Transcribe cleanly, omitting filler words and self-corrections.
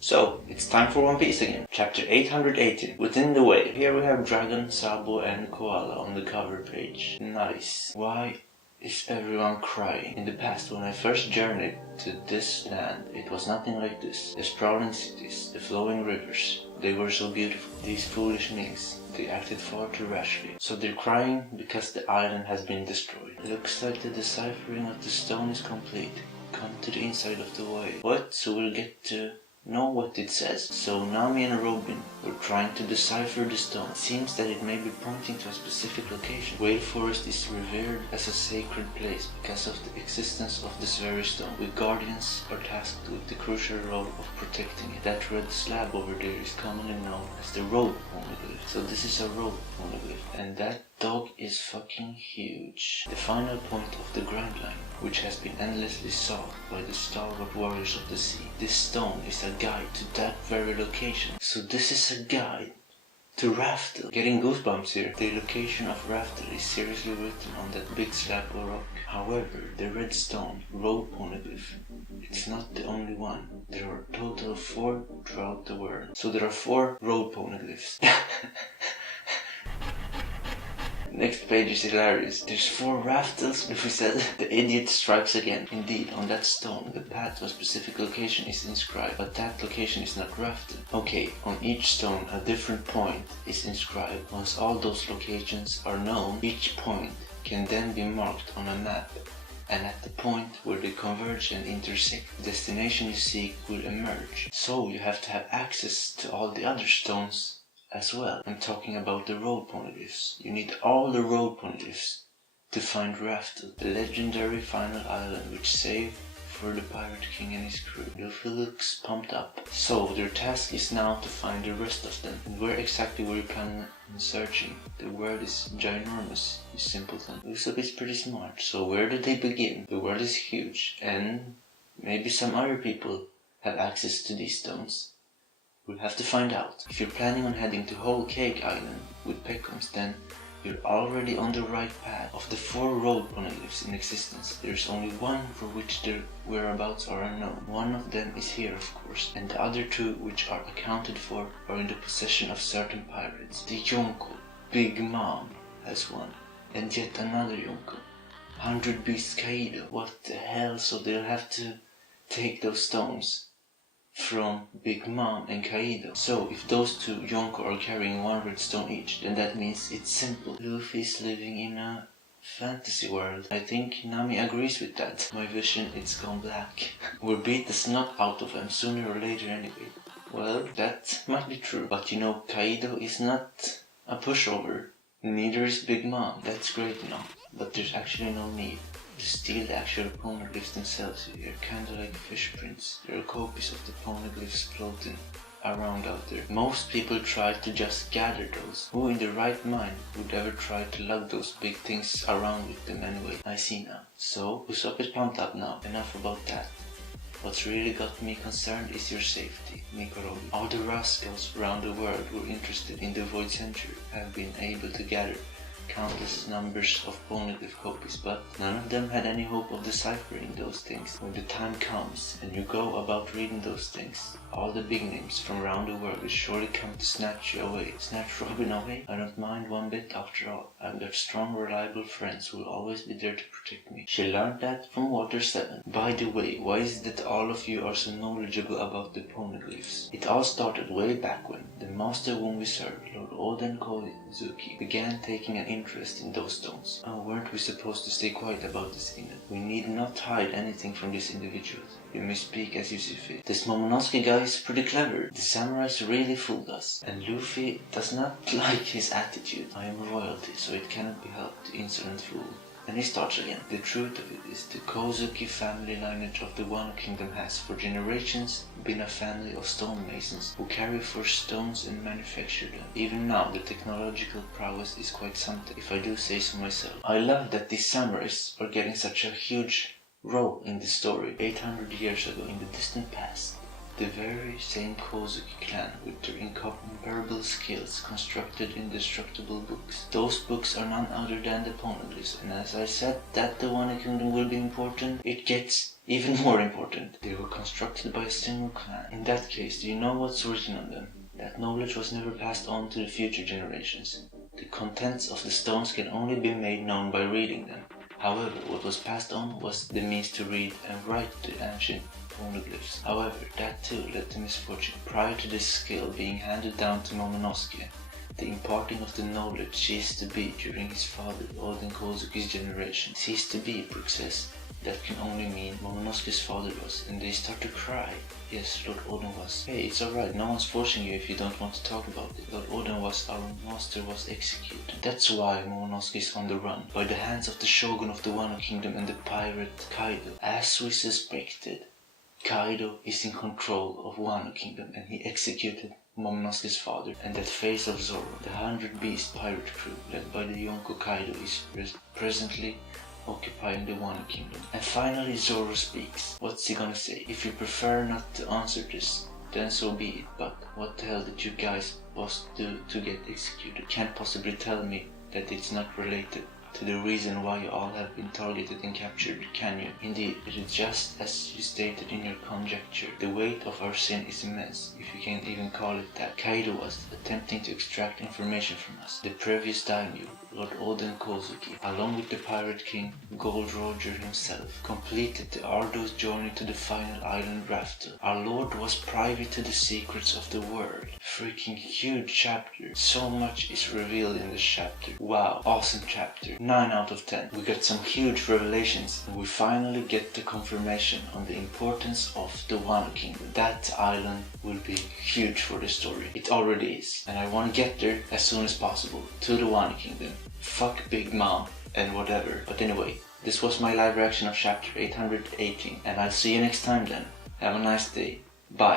So, it's time for One Piece again. Chapter 818, Within the Wave. Here we have Dragon, Sabo and Koala on the cover page. Nice. Why is everyone crying? In the past, when I first journeyed to this land, it was nothing like this. The sprawling cities, the flowing rivers, they were so beautiful. These foolish niggas, they acted far too rashly. So they're crying because the island has been destroyed. Looks like the deciphering of the stone is complete. Come to the inside of the wave. What? So we'll get to know what it says. So Nami and Robin were trying to decipher the stone. It seems that it may be pointing to a specific location. Whale Forest is revered as a sacred place because of the existence of this very stone. We guardians are tasked with the crucial role of protecting it. That red slab over there is commonly known as the road poneglyph. So this is a road poneglyph, and that dog is fucking huge. The final point of the Grand Line, which has been endlessly sought by the stalwart warriors of the sea. This stone is a guide to that very location. So this is a guide to Raftel. Getting goosebumps here. The location of Raftel is seriously written on that big slab of rock. However, the red stone, road poneglyph, it's not the only one. There are a total of 4 throughout the world. So there are 4 road poneglyphs. Next page is hilarious. There's 4 Raftels, Luffy said. The idiot strikes again. Indeed, on that stone, the path to a specific location is inscribed, but that location is not Raftel. Okay, on each stone, a different point is inscribed. Once all those locations are known, each point can then be marked on a map. And at the point where they converge and intersect, the destination you seek will emerge. So you have to have access to all the other stones as well. I'm talking about the road poneglyphs. You need all the road poneglyphs to find Raftel, the legendary final island which saved for the Pirate King and his crew. Luffy looks pumped up. So their task is now to find the rest of them. And where exactly were you planning on searching? The word is ginormous, you simpleton. Usopp is pretty smart, so where did they begin? The world is huge, and maybe some other people have access to these stones. We'll have to find out. If you're planning on heading to Whole Cake Island with Peckhams, then you're already on the right path. Of the 4 road poneglyphs in existence, there's only one for which their whereabouts are unknown. One of them is here, of course, and the other 2 which are accounted for are in the possession of certain pirates. The Yonko, Big Mom, has one, and yet another Yonko, 100 Beast Kaido. What the hell? So they'll have to take those stones from Big Mom and Kaido. So if those 2 Yonko are carrying 1 red stone each, then that means it's simple. Luffy's living in a fantasy world. I think Nami agrees with that. My vision, it's gone black. We'll beat the snot out of them sooner or later anyway. Well, that might be true, but you know, Kaido is not a pushover. Neither is Big Mom. That's great enough, but there's actually no need to steal the actual poneglyphs themselves. They're kinda like fish prints. There are copies of the poneglyphs floating around out there. Most people try to just gather those. Who in their right mind would ever try to lug those big things around with them anyway? I see now. So, Usopp is pumped up now. Enough about that. What's really got me concerned is your safety, Nikorobi. All the rascals around the world who are interested in the Void Century have been able to gather countless numbers of poneglyph copies, but none of them had any hope of deciphering those things. When the time comes and you go about reading those things, all the big names from around the world will surely come to snatch you away. Snatch Robin away? I don't mind one bit after all. I've got strong, reliable friends who will always be there to protect me. She learned that from Water 7. By the way, why is it that all of you are so knowledgeable about the poneglyphs? It all started way back when the master whom we served, Lord Oden Koizuki, began taking an interest in those stones. Oh, weren't we supposed to stay quiet about this, Inen? We need not hide anything from these individuals. You may speak as you see fit. This Momonosuke guy is pretty clever. The samurais really fooled us. And Luffy does not like his attitude. I am royalty, so it cannot be helped, the insolent fool. And he starts again. The truth of it is the Kozuki family lineage of the Wano Kingdom has for generations been a family of stonemasons who carry first stones and manufacture them. Even now the technological prowess is quite something, if I do say so myself. I love that these samurais are getting such a huge role in the story. 800 years ago in the distant past, The very same Kozuki clan with their incomparable skills constructed indestructible books. Those books are none other than the Poneglyphs, and as I said that the Wano Kingdom will be important, it gets even more important. They were constructed by a single clan. In that case, do you know what's written on them? That knowledge was never passed on to the future generations. The contents of the stones can only be made known by reading them. However, what was passed on was the means to read and write the ancient poneglyphs. However, that too led to misfortune. Prior to this skill being handed down to Momonosuke, the imparting of the knowledge ceased to be during his father Oden Kozuki's generation. Ceased to be, Brook says. That can only mean Momonosuke's father was, and they start to cry. Yes, Lord Oden was. Hey, it's alright, no one's forcing you if you don't want to talk about it. Lord Oden was, our master was executed. That's why Momonosuke is on the run, by the hands of the shogun of the Wano Kingdom and the pirate Kaido. As we suspected, Kaido is in control of Wano Kingdom and he executed Momonosuke's father, and that face of Zoro, the 100 Beast pirate crew led by the Yonko Kaido, is presently occupying the Wano Kingdom. And finally Zoro speaks. What's he gonna say? If you prefer not to answer this, then so be it, but what the hell did you guys boss do to get executed? Can't possibly tell me that it's not related to the reason why you all have been targeted and captured, can you? Indeed, it is just as you stated in your conjecture. The weight of our sin is immense, if you can even call it that. Kaido was attempting to extract information from us. The previous daimyo, Lord Oden Kozuki, along with the Pirate King, Gold Roger himself, completed the arduous journey to the final island Raftel. Our Lord was privy to the secrets of the world. Freaking huge chapter. So much is revealed in this chapter. Wow, awesome chapter. 9 out of 10. We got some huge revelations, and we finally get the confirmation on the importance of the Wano Kingdom. That island will be huge for the story. It already is, and I want to get there as soon as possible, to the Wano Kingdom. Fuck Big Mom and whatever. But anyway, this was my live reaction of chapter 818, and I'll see you next time then. Have a nice day. Bye.